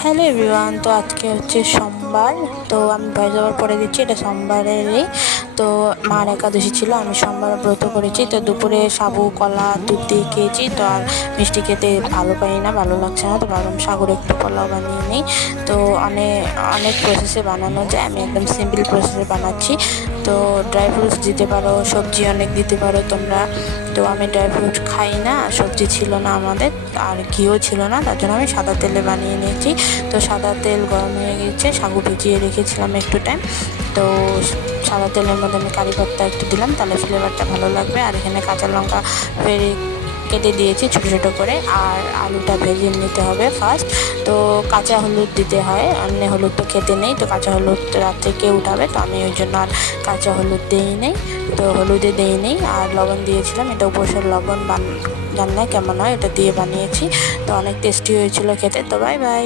Hello everyone, তো আজকে হচ্ছে সোমবার। তো আমি ভয়েস ওভার পড়ে দিচ্ছি, এটা সোমবারেরই। তো মার একাদশী ছিল, আমি সোমবার ব্রত করেছি। তো দুপুরে সাবু কলা দুধ দিয়ে খেয়েছি। তো আর মিষ্টি খেতে ভালো পাই না, ভালো লাগছে না, তো ভাবলাম সাগুর একটু পোলাও বানিয়ে নিই। তো অনেক অনেক প্রসেসে বানানো যায়, আমি একদম সিম্পল প্রসেসে বানাচ্ছি। তো ড্রাই ফ্রুটস দিতে পারো, সবজি অনেক দিতে পারো তোমরা। তো আমি ড্রাই ফ্রুট খাই না, সবজি ছিল না আমাদের, আর ঘিও ছিল না, তার জন্য আমি সাদা তেলে বানিয়ে নিয়েছি। তো সাদা তেল গরম হয়ে গেছে, সাগু ভিজিয়ে রেখেছিলাম একটু টাইম। তো সাদা তেলের মধ্যে আমি কারি পাত্তা একটু দিলাম, তাহলে ফ্লেভারটা ভালো লাগবে। আর এখানে কাঁচা লঙ্কা ফের কেটে দিয়েছি ছোটো ছোটো করে। আর আলুটা ভেজে নিতে হবে ফার্স্ট। তো কাঁচা হলুদ দিতে হয়, এমনি হলুদ তো খেতে নেই, তো কাঁচা হলুদ রাত্রে কে উঠাবে, তো আমি ওই জন্য আর কাঁচা হলুদ দিই নেই। তো হলুদে দিই নেই, আর লবণ দিয়েছিলাম, এটা উপসের লবণ জানলে কেমন হয়, এটা দিয়ে বানিয়েছি। তো অনেক টেস্টি হয়েছিল খেতে। তো বাই বাই।